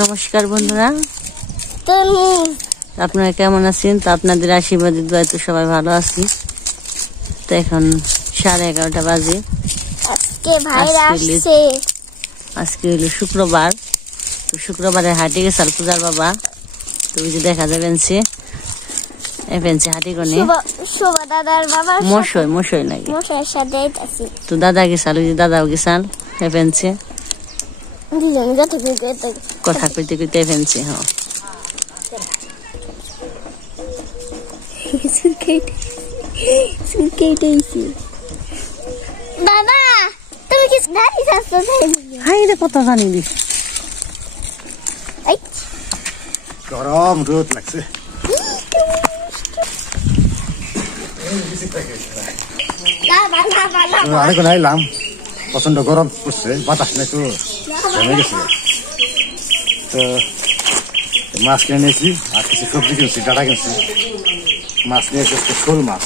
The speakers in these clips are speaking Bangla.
নমস্কার বন্ধুরা, আপনারা কেমন আছেন? তো আপনাদের আশীর্বাদের দোয়ায় তো সবাই ভালো আছি। তো এখন 11:30 বাজে। আজকে হলো শুক্রবার। তো শুক্রবারে হাটে গেছাল পূজার বাবা। তো ওই যে দেখা যাবেন সে হাটি কোনে মশাই নাকি তো দাদা গেছাল, ওই যে দাদাও গেছাল এফেন্সে কথা কইতে কইতে ফেলছে। হ্যাঁ, বাবা তুমি কি দাঁড়িয়ে যাচ্ছ? হাই রে, কত জানি দিস গরম রোদ লাগছে। আরেকজন আইলাম, প্রচন্ড গরম পড়ছে, বাতাস নাই তো জমে গেছে। তো মাছ কিনে নিয়েছি, আর কিছু সবজি কিনছি, ডাটা কিনছি। মাছ নিয়ে এসে শোল মাছ।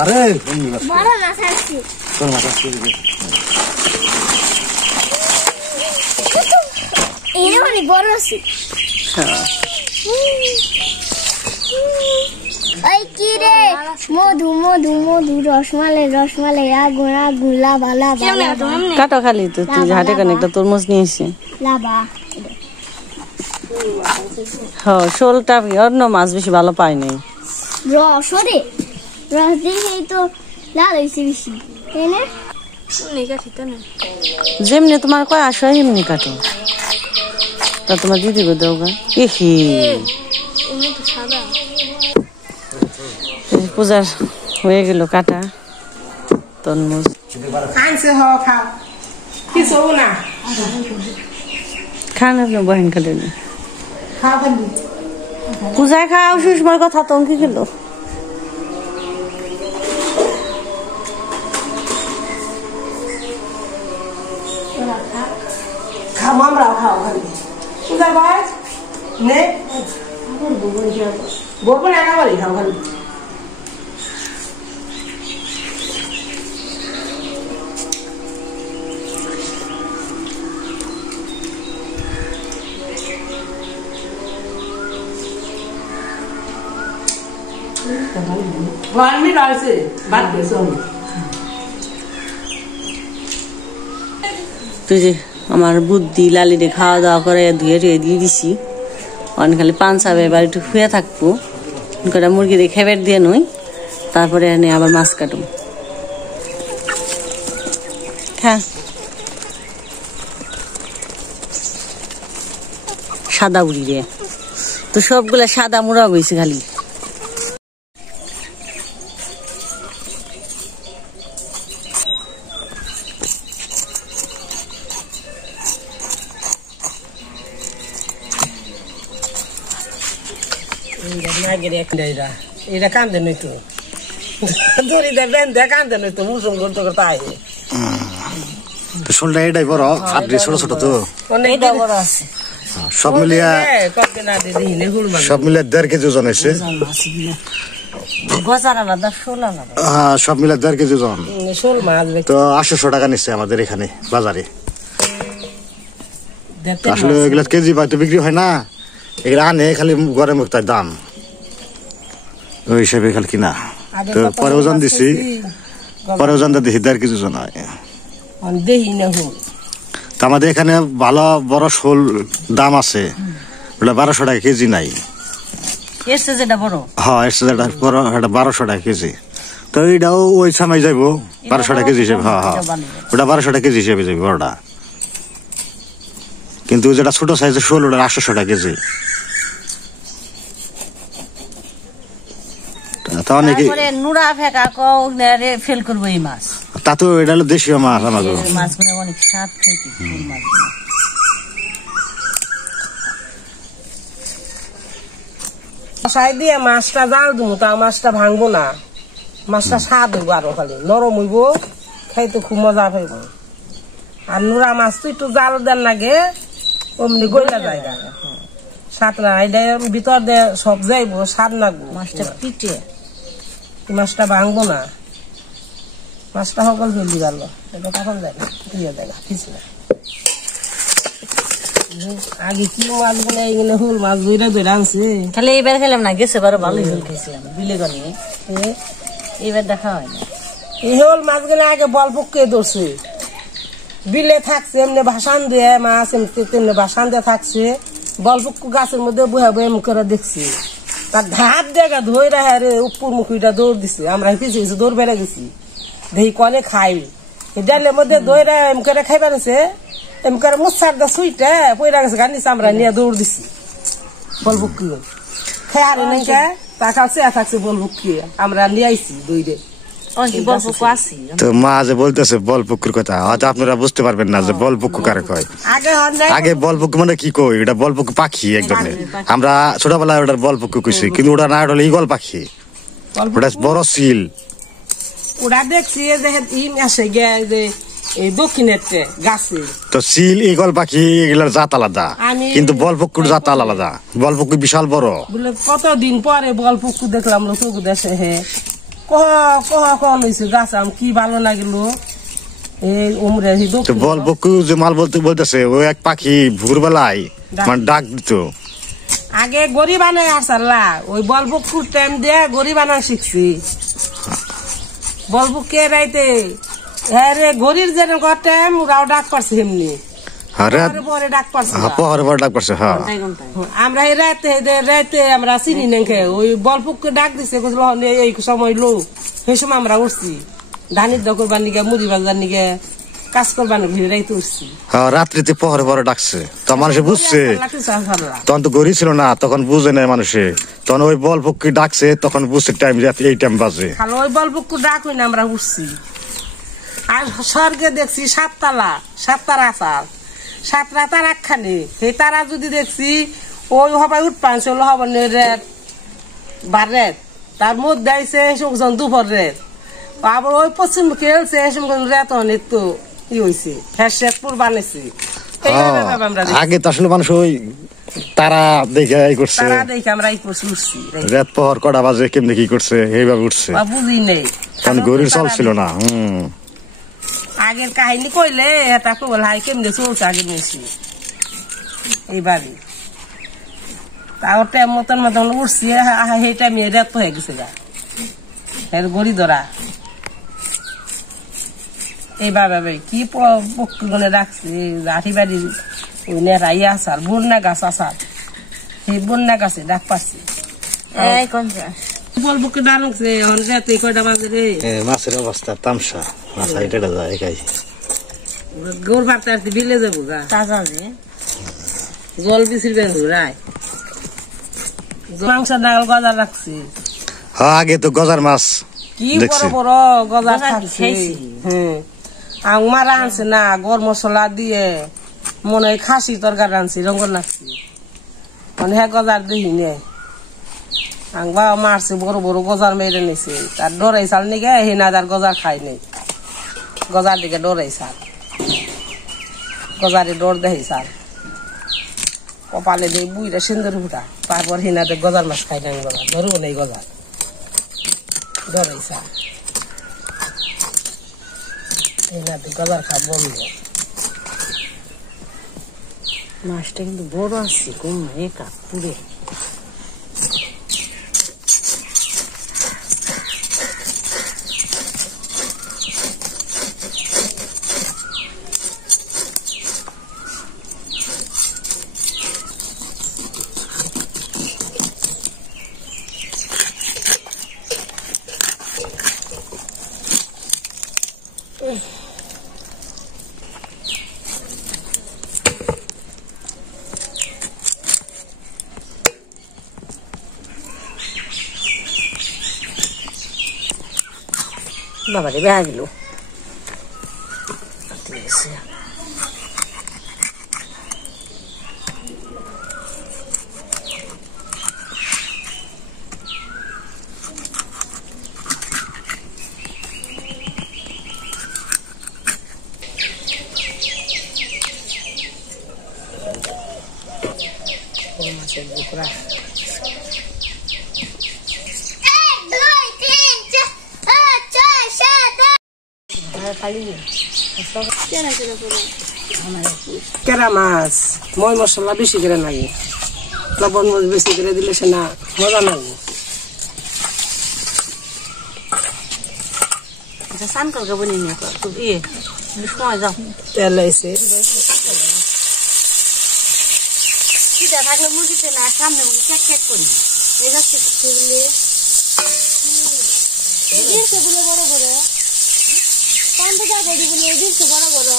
আরে শোল মাছ আসছে। বড় আছে মধু মধু মধু রসমালাই আগুন আগুন লাভা লাভা। কাটো খালি তো তুই হাটে কোনে একটা তরমুজ নিয়ে এসে লাভা। হ্যাঁ, শোলটা অন্য মাছ বেশি ভালো পাই নাই। রস দিয়ে তো লাল হয়েছে বেশি, তাই না? যেমনি তোমার কয় আসো এমনি কাটো। তা তোমার দিদি গো দেও গা। পূজার হয়ে গেল কাটা তরমুজ। খান আপনি বহেন কাটে পূজায় খাও, সুষমার কথা তো কি খেলো। তুই যে আমার বুদ্ধি লালিরে খাওয়া দাওয়া করে ধুয়ে ধুয়ে দিয়ে দিছি। অনেক খালি পান চাবে, এবার একটু শুয়ে থাকবো। কটা মুরগিরে খেবের দিয়ে নই, তারপরে এনে আবার মাছ কাটবো। হ্যাঁ, সাদা উড়ি রে, তো সবগুলা সাদা মুড়া গেছে খালি। এটা কান্দে নই তো দড়ি দেবেন কান্দে নই তো মুসুম করতে করতে আয়। শোলটা এটাই বড়, হাড্ডি ছোট ছোট তো অনেক বড় আছে। সব মিলিয়ে 1.5 কেজি ওজন হয়েছে। সব মিলে 1.5 কেজি ওজন। তো 800 টাকা নিচ্ছে আমাদের এখানে বাজারে। আসলে এগুলো কেজি পাইতে বিক্রি হয় না, এগুলো আনে খালি গরম মুক্তার দাম, ওই হিসেবে খালি কিনা। তো পরে ওজন দিছি, পরে ওজনটা দিছি 1.5 কেজি ওজন হয়। তো আমাদের এখানে ভালো বড় শোল দাম আছে, ওটা 1200 টাকা কেজি নাই। হ্যাঁ, এসছে যেটা বড়, এটা 1200 টাকা কেজি। তো এইটাও ওই সময় যাইব 1200 টাকা কেজি হিসেবে। হ্যাঁ, ওটা 1200 টাকা কেজি হিসেবে যাবে বড়টা। কিন্তু যেটা ছোট সাইজের শোল, ওটা 800 টাকা কেজি। তা তো এটা হলো দেশীয় মাছ। আমাদের দিয়ে মাছটা জাল দিব, তা মাছটা ভাঙবো না, মাছটা স্বাদ হইব, আরো খালি নরম হইব, খাইতে খুব মজা পাইব। আর নুরা মাছ তো একটু জাল দেন লাগে, অমনি গইলা যায় না, স্বাদ না। এটা ভিতর দিয়ে সব যাইব, স্বাদ লাগবো। মাছটা পিঠে, মাছটা ভাঙবো না, মাছটা সকল ফেলি গেল, এটা তখন যায় না, দিয়ে দেয় না, কিছু না। আগে কি মাছ গুলো এগুলো হুল মাছ ধরে ধরে আনছে তাহলে এইবার খেলাম না, গেছে বারো ভালোই ঝোল খেয়েছিলাম বিলে গনে, এইবার দেখা হয় না। এই হুল মাছ গুলো আগে বল পক্ষে ধরছে, বিলে থাকছে এমনি ভাসান দিয়ে মাছ এমনি ভাসান দিয়ে থাকছে, বল পক্ষ গাছের মধ্যে বহে বহে মুখ করে দেখছি, তার ধাপ দেখা ধরে রে উপর মুখিটা দৌড় দিছে, আমরা পিছিয়ে পিছিয়ে দৌড় বেড়ে গেছি, দেখি কনে খাই ডালের মধ্যে দইরা এম করে খাই পারেছে, এম করে মুসার দা সুইটা পয়রা গেছে গান নিচে, আমরা নিয়ে দৌড় দিছি বলবুকি খাই হারে নাই কে তার কাছে থাকছে বলবুকি, আমরা নিয়ে আইছি দইরে। তো মা যে বলতেছে বল পুকুর কথা, হয়তো আপনারা বুঝতে পারবেন না যে বল পুকুর কারে কয়। আগে বল পুকুর মানে কি কই, এটা বল পুকুর পাখি এক ধরনের, আমরা ছোটবেলায় ওটার বল পুকুর কইছি, কিন্তু ওটা না, ওটা হলো ইগল পাখি, ওটা বড় সিল। ওরা দেখছি যে ইম আসে গে যে এই দক্ষিণের গাছে, তো সিল ইগল পাখি এগুলার জাত আলাদা, কিন্তু বল পুকুর জাত আলাদা, বল পুকুর বিশাল বড়। বলে কতদিন পরে বল পুকুর দেখলাম লোক দেশে, হে কহ কহ কহ লইছে গাছ আম কি ভালো লাগলো এই উমরে। বল পুকুর যে মাল বলতেছে ওই এক পাখি ভোরবেলায় মানে ডাক দিত। আগে গড়ি বানাই আসলা, ওই বল পুকুর টাইম দিয়ে গড়ি বানানো শিখছি, বলবো কে রাইতে হ্যাঁ রে ঘড়ির যেন টাইম ওরাও ডাক পারছে এমনি পরে ডাক পারছে, আমরা এই রাতে আমরা চিনি না খেয়ে ওই বলপুককে ডাক দিছে এই সময় লো, সেই সময় আমরা উঠছি ধানের দা করবার নিগে মুড়ি বাজার নিগে কাজ করবার নিগে রাইতে উঠছি, রাত্রিতে পরে পরে ডাকছে, তো মানুষে বুঝছে, তখন তো গড়ি ছিল না, তখন বুঝে নেয় মানুষে, তখন ওই বল পুকুর ডাকছে, তখন বুঝছে টাইম এই টাইম বাজে, ওই বল পুকুর ডাক হই না আমরা উঠছি। আর স্বর্গে দেখছি সাততারা আসার, সাতটা তার একখানে, সেই তারা যদি দেখছি ওই হবাই উঠপান চলো হব রেত বারেত, তার মধ্যে আইসে এসব দুপুর রেত, আবার ওই পশ্চিম মুখে এলছে এসব রেত অনেক তো ই হয়েছে হেসপুর বানিয়েছে। আগে তো আসলে মানুষ ওই তারা দেখে করছে, তারা দেখে আমরা এই করছি উঠছি, রাত পর কটা বাজে কেমনে কি করছে এইভাবে উঠছে, বুঝি নেই কারণ গরির চল ছিল না। আগের কাহিনী কইলে এটা কবল হাই কেমনে চলছে আগে বেশি এইভাবে, তাও টাইম মতন মতন উঠছি, সেই টাইমে রাত হয়ে গেছে গা এর গড়ি ধরা এইভাবে কি পক্ষে রাখছে আঠি বাড়ির ওই নেড়াই আসার বন্যা গাছ আসার, সেই বন্যা গাছে ডাক পাচ্ছি বলবুকে ডাকছে রাতে কয়টা বাজে রে, মাছের অবস্থা তামসা, গোর ভাবতে বিলে যাবো গা জল বিচির ঘুরায় মাংস ডাল গজার রাখছি। আগে তো গজার মাছ কি বড় বড় গজার থাকছে, হ্যাঁ মারা আনছে না গরম মশলা দিয়ে, মনে হয় খাসি তরকারি আনছি রঙল লাগছি, মানে হ্যাঁ গজার দেখি নে বাবা মারছে বড় বড় গজার মেরে নিছে, তার ডরাই চাল নিগে হে না তার গজার খাই নেই, গজার দিকে ডরাই চাল গজারে ডর দেয় চাল কপালে দিয়ে বুইরা সুন্দর ফুটা, তারপর হিনাদের গজার মাছ খাই না গজার ধরবো নেই গজার ডরাই চাল হিনাদের গজার খা বন্ধ। মাছটা কিন্তু বড় আছে কম একা পুরে বাবারে বেয়া গেল মাছের বুকরা খালি কেরা মাছ মই মশলা বেশি করে লাগে, লবণ মরিচ বেশি করে দিলে সে না মজা লাগে। স্নান করকে বলি নিয়ে খুব ইয়ে সময় যাও তেল এসে চিটা থাকলে মুরগিতে না সামনে মুরগি ক্যাক ক্যাক করি এই যাচ্ছে সেগুলি বলে বড় বড় পান্তা জায়গা দিবলে দিচ্ছে বড় বড়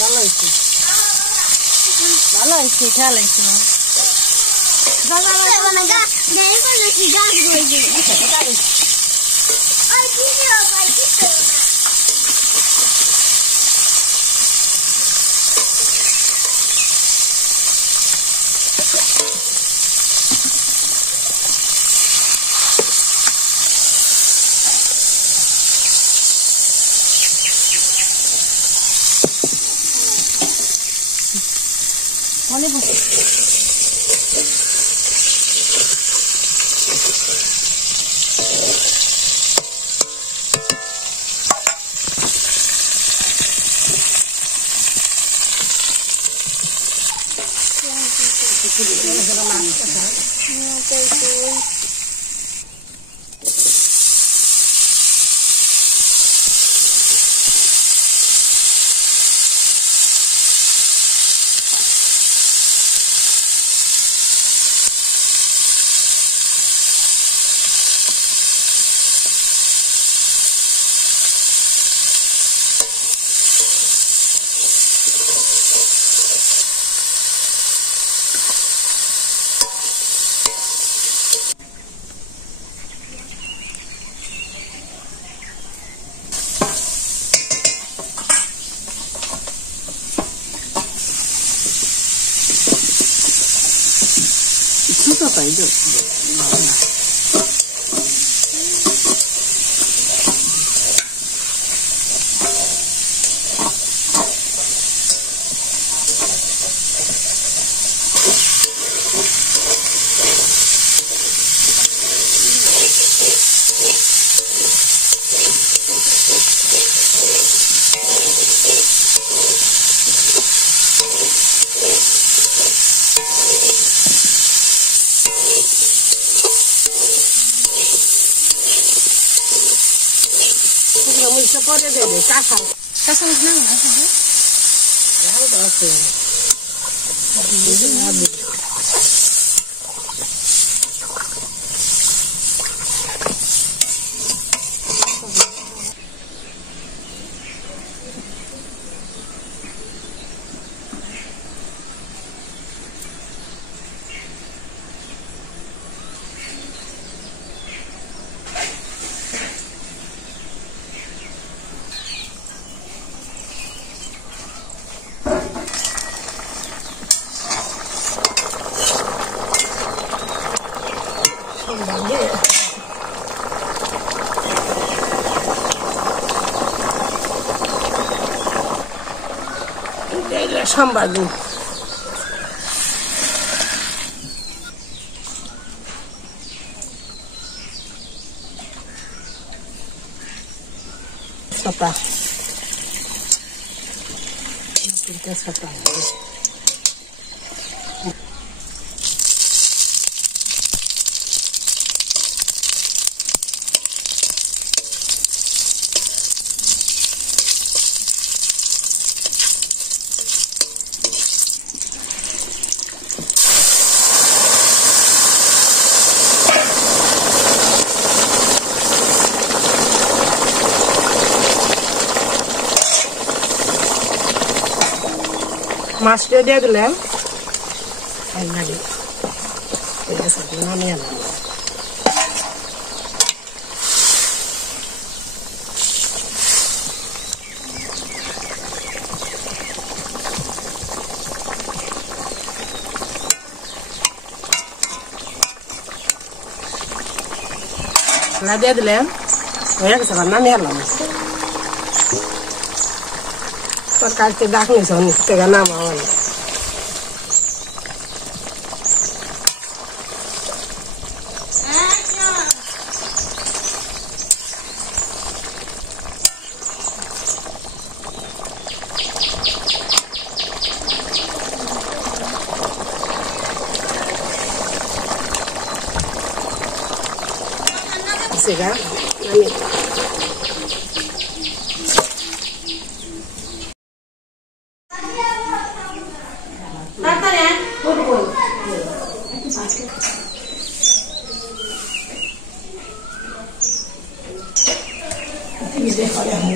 ভালো হয়েছে ভালো হয়েছে খেয়াল হয়েছে অনেক ছোট পাই পরে দেবে কাঁচা কাঁচা মাছ না না শুধু আছে সম্বার দিন ছাতা ছাতা মাছটা দিয়ে দিলাম নামিয়ে আনলাম দিয়ে দিলাম হয়ে গেছে নামিয়ে আনলাম কালকে ডাকনিস অনেক থেকে নাম আমার সেটা আমি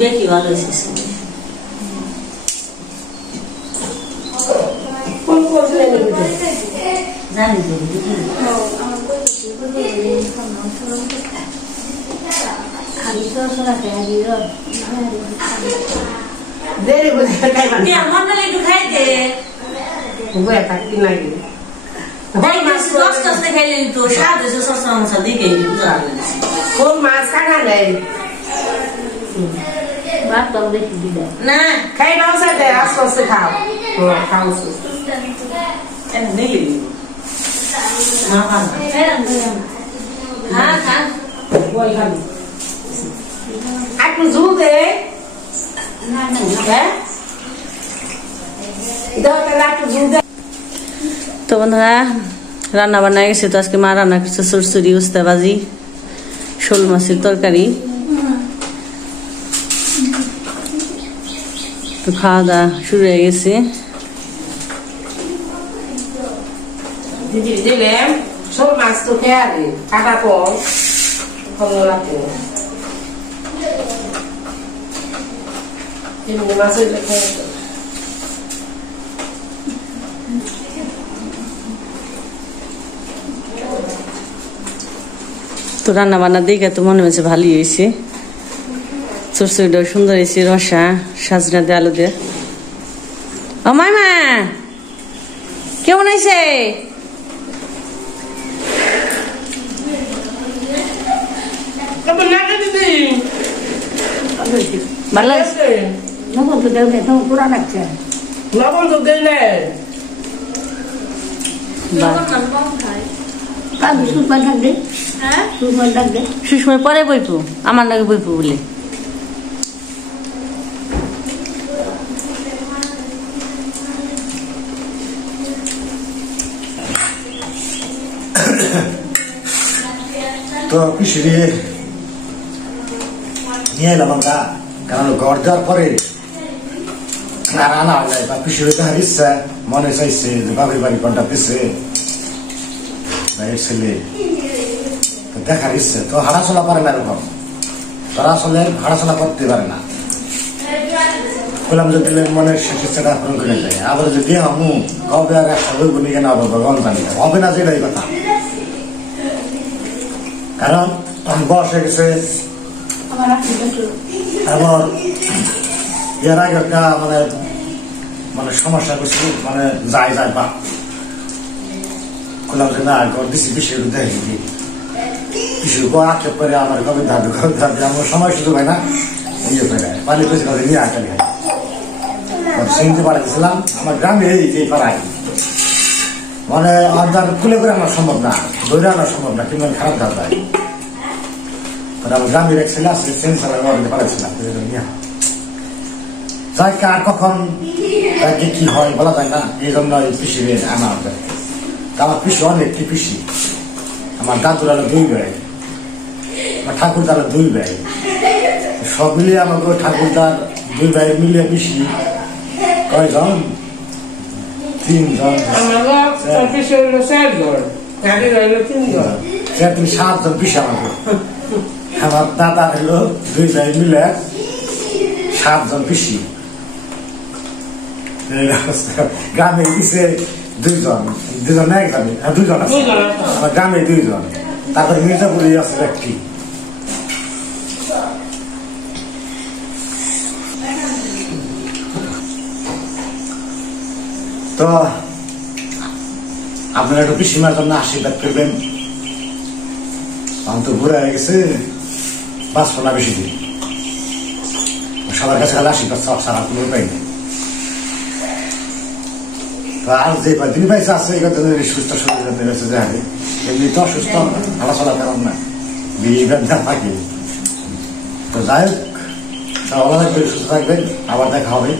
বেশি ভালো হয়েছে জানি একটু খাইতে থাকতে লাগে খাইলে তো স্বাদ হয়েছে সস্তা মশা দিকে কোন মাছ খানা নেই না খাই নাও সাথে আস্তে আস্তে খাও খাও একটু ঝুল দে তো বন্ধুরা রান্না বান্না গেছে তো আজকে মা রান্না করছে চুরচুরি উস্তা ভাজি শোল মাছের তরকারি তো খাওয়া দাওয়া শুরু হয়ে গেছে দিলে শোল মাছ তো খেয়ালে কাটা কম ভালো লাগে মাছ হইলে খেয়ে তো রান্না বান্না দেখে তো মনে হয়েছে ভালোই হয়েছে চুরচুরিটাও সুন্দর হয়েছে রসা সাজনা দিয়ে আলু দিয়ে ও মামা কেমন হয়েছে ভালো লাগছে লবণ তো দেবে তো পুরা লাগছে লবণ তো দিলে সুপার থাকবে সুপার থাকবে সুসময় পরে বইপু আমার নাকি বইপু বলে তো পিসিরি নিয়ে এলাম আমরা কারণ ঘর দেওয়ার পরে আর আনা হয় বা পিসিরি দেখার ইচ্ছা মনে চাইছে যে বাবির বাড়ি ঘন্টা পিছে ছেলে দেখার ইচ্ছে তো হাঁটাচলা পারে না এরকম তারা আসলে হাঁটাচলা করতে পারে না বললাম যে দিলে মনের শেষ ইচ্ছাটা পূরণ করে যায় আবার যদি আমু কবে আর একটা বই বলি কেন হবে ভগবান জানি হবে না যেটাই কথা কারণ বয়স হয়ে গেছে আবার এর আগে একটা মানে সমস্যা করছিল মানে যায় বা বললাম যে না ঘর দিচ্ছি পিসির দেখি পিসির আক্ষেপ করে আমার কবে ধারবে আমার সময় সুযোগ হয় না ইয়ে করে পানি পেয়েছিল নিয়ে আঁকালি হয় চিনতে পারছিলাম আমার গ্রামে এই যে পাড়ায় মানে আদার খুলে করে আনা সম্ভব না ধরে আনা সম্ভব না কিন্তু খারাপ ধার হয় আমার গ্রামের এক ছেলে আছে সেন্সার পাঠাচ্ছিলাম যাই কার কখন তাকে কি হয় বলা যায় না এই জন্য পিসির আনা হবে আমার পিসি অনেকটি পিসি আমার দাদুর আলো 2 ভাই আমার ঠাকুরদার 2 ভাই সব মিলিয়ে আমাকে ঠাকুরদার 2 ভাই মিলিয়ে পিসি কয়জন 3 জন 7 জন পিসি আমাকে আমার দাদা হলো 2 ভাই মিলে 7 জন পিসি গ্রামে দিছে 2 জন 2 জন এক গ্রামে 2 জন আছে গ্রামে 2 জন তারপরে মির্জাপুরে আছে একটি তো আপনারা একটু পিসিমার জন্য আশীর্বাদ করবেন আমি তো ঘুরে হয়ে গেছে 5 না বেশি দিন সবার কাছে খালি আশীর্বাদ সব সারা কোনো উপায় নেই আর যে দিন পাইছে আছে সুস্থ শরীর বেড়েছে যে হারে এমনি তো অসুস্থ হালাচলা কারণ না বিষ ব্যবসা থাকে তো যাই হোক সব ভালো থাকবেন সুস্থ থাকবেন আবার দেখা হবে